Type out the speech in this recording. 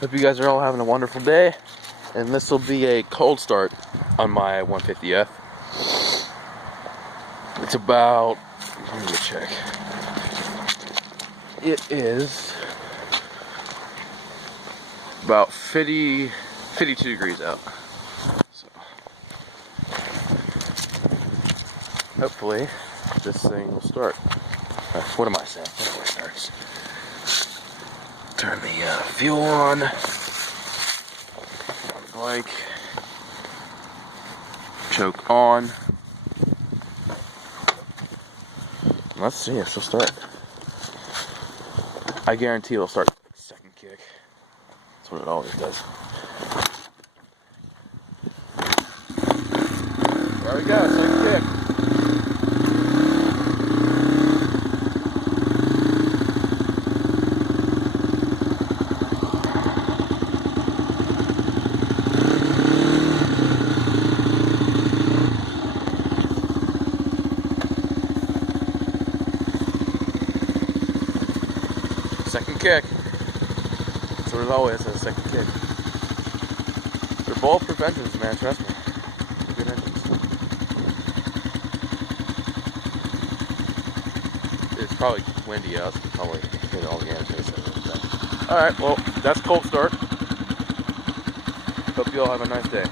Hope you guys are all having a wonderful day. And this will be a cold start on my 150F. It's about, let me check. It is about 52 degrees out. So hopefully this thing will start. What am I saying? Before it starts. Turn the fuel on. Bike. Choke on. Let's see if she'll start. I guarantee it'll start second kick. That's what it always does. There we go, second kick. Second kick. That's what it always says, second kick. They're bulletproof engines, man, trust me. They're good engines. It's probably windy out, so you can probably hit all the antennas. Alright, well, that's cold start. Hope you all have a nice day.